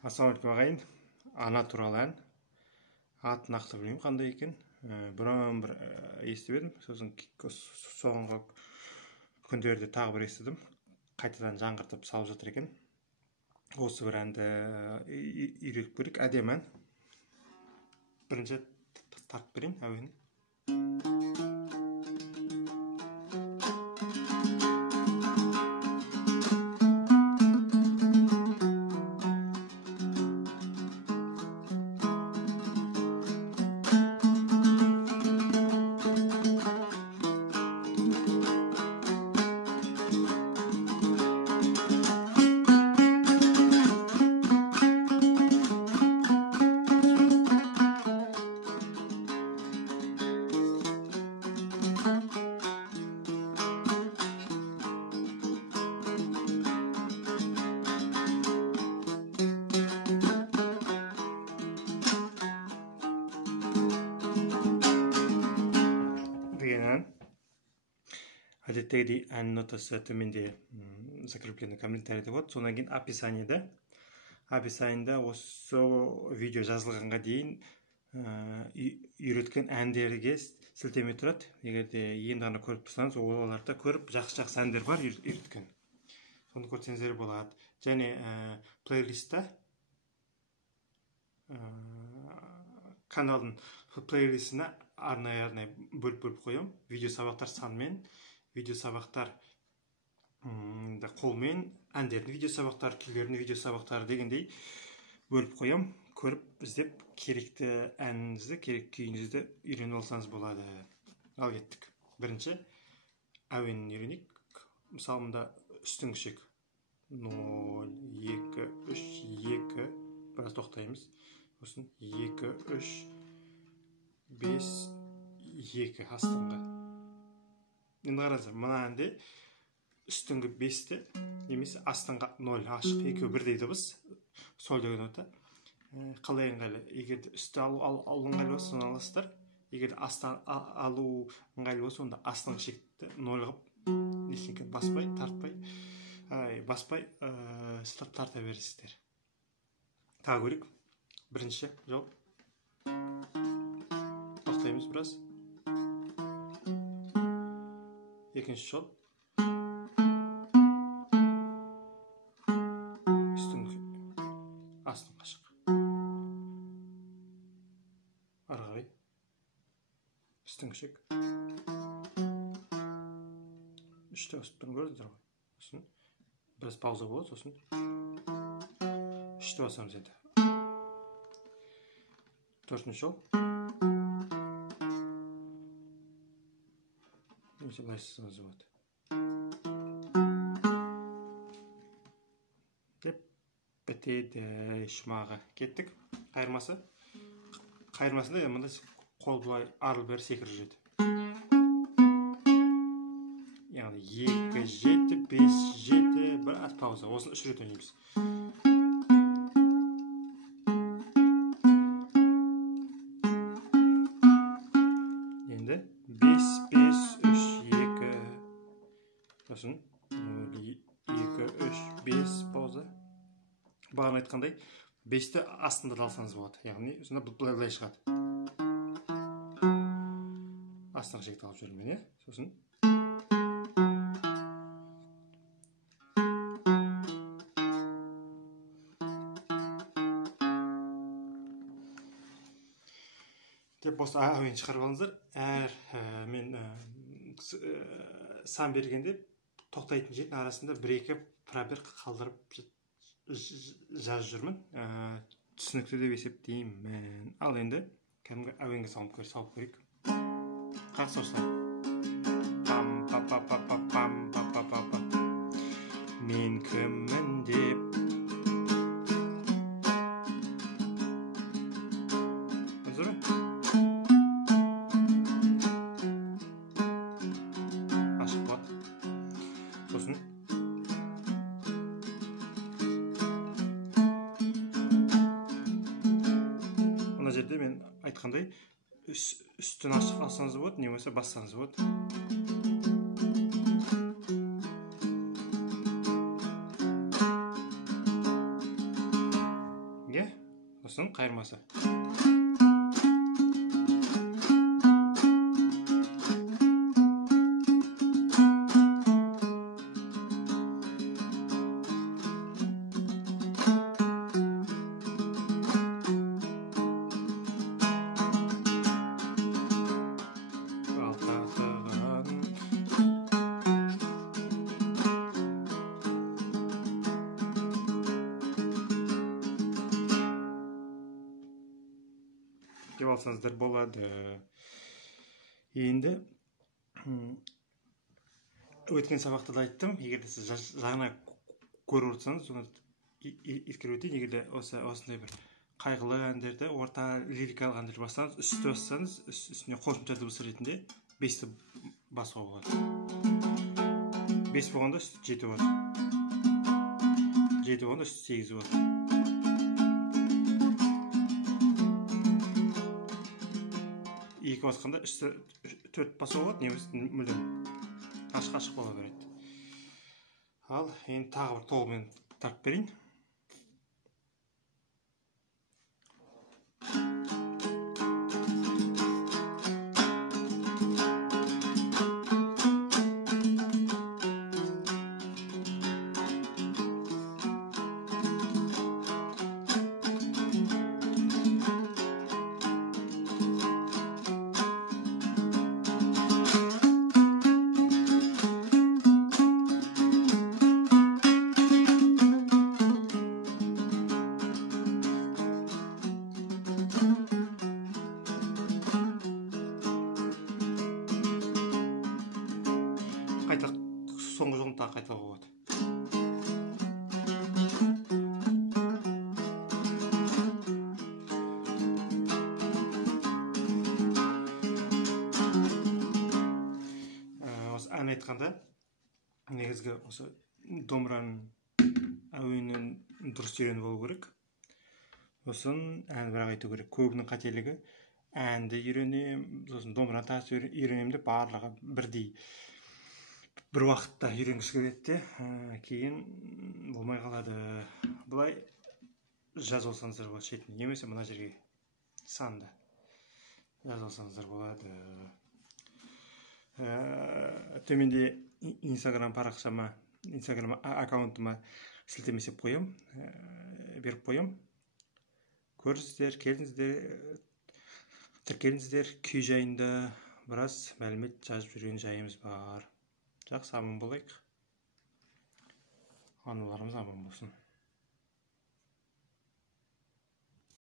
Ассалаумағалейкум ағайын. Ана туралы ән. Атын нақты білмеймін қандай екен. Бұрын бір естіп едім. Сосын соңғы күндерде тағы бір естідім. Қайтадан жаңғыртып салып жатыр екен. Осы бір әнді үйретіп көрейік. Әдемі ән. Бірінші тартып берейін әуенін. Әдеттегідей ән нотасы төменде закрепленный комментарийде болады. Содан кейін описаниеда. Описаниеда осы видео жазылғанға дейін үйреткен әндерге сілтеме тұрады. Егерде енді ғана көріп тұрсаңыз, оларда көріп жақсы әндер бар үйреткен. Соны көрсеңіздер болады. Және плейлистта каналдың плейлистіне арнайы бөліп қоямын. Видео сабақтар санымен, видео сабақтар қолмен, әндердің видео сабақтар, күйлердің видео сабақтары дегендей бөліп қоям. Көріп, іздеп, керекті әніңізді, керек күйіңізді үйреніп алсаңыз болады. Ал кеттік. Бірінші әуенін үйренейік. Мысалы, мұнда үстіңгі шек 0, 2, 3, 2, біраз тоқтаймыз. Сосын 2, 3, 5, 2 астыңғы. Енді қараңыздар, мына әнде үстіңгі 5-те немесе астыңғы 0 ашық, екеуі бірдей дыбыс, сол деген нота. Қалай ыңғайлы? Егер үсті алу ыңғайлы болса, соны аласыздар. Егер асты алу ыңғайлы болса, онда астыңғы шекті 0 қылып, ештеңе баспай, баспай, тарта бересіздер. Тағы көрейік. Бірінші жол. Тоқтаймыз біраз. Екінші жол. Үстіңгі астың ашық. Арғай. Үстіңгі шек. Үште басып тұрын көрдіңіздер ғой. Сосын біраз пауза болады, сосын үште басамыз енді. Төртінші жол. Немесе былайсыз болады. Деп бітеді шумағы. Кеттік. Қайырмасы. Қайырмасында мұнда қол бұлай арыл-бері секіріп жүреді. Яғни 2, 7, 5, 7, біраз пауза. Осыны 3 рет ойнаймыз. Енді 5, 5, 3, 2. Сосын 2, 3, 5 пауза. Бағана айтқандай 5-ті астында да алсаңыз болады. Яғни сонда былай шығады. Астыңғы шекті алып жүрмін, сосын деп осы әуен шығарып алыңыздар. Мен сан бергенде тоқтайтын жердің арасында 1-2 пробел қалдырып жазып жүрмін. Түсінікті деп есептеймін. Ал енді кәдімгі әуенге салып көрейік. Қақсаушылар. Пам-па-па-па-па-пам-па-па-па-па. Мен кіммін деп. Ашық болады. Сосын мына жерде мен айтқандай үстін ашық алсаңыз болады, немесе бассаңыз болады. Осының қайырмасы. Деп алсаңыздар болады. Енді өткен сабақта да айттым, егер сіз жаңа көріп отырсаңыз, оны ескеріп өтейін. Егер де осындай бір қайғылы әндерді, орта лирикалық әндер бассаңыз, үсті бассаңыз, үстіне қосымша дыбыс ретінде 5-ті басуға болады. 5 болғанда үсті 7 болады. 7 болғанда үсті 8 болады. Екі басқанда үсті 4 басу болады, немесе мүлдем ашық бола береді. Ал енді тағы бір толығымен тартып берейін. Соңғы жоғын тағы қайталауға болады. Осы ән айтқанда негізгі осы домбыраның әуенін дұрыс үйреніп алу керек. Сосын ән бірақ айту керек. Көбінің қателігі әнді үйренем, сосын домбыра тартып үйренем деп барлығы бірдей бір уақытта үйренгісі келеді, кейін болмай қалады. Бұлай жазып алсаңыздар болады шетіне, немесе мына жерге санды жазып алсаңыздар болады. Төменде Инстаграм парақшама, Инстаграм аккаунтыма сілтемесеп қоям, беріп қоям. Көріңіздер, тіркеліңіздер, күй жайында біраз мәлімет жазып жүрген жайымыз бар. Жақсы, аман болайық. Аналарымыз аман болсын.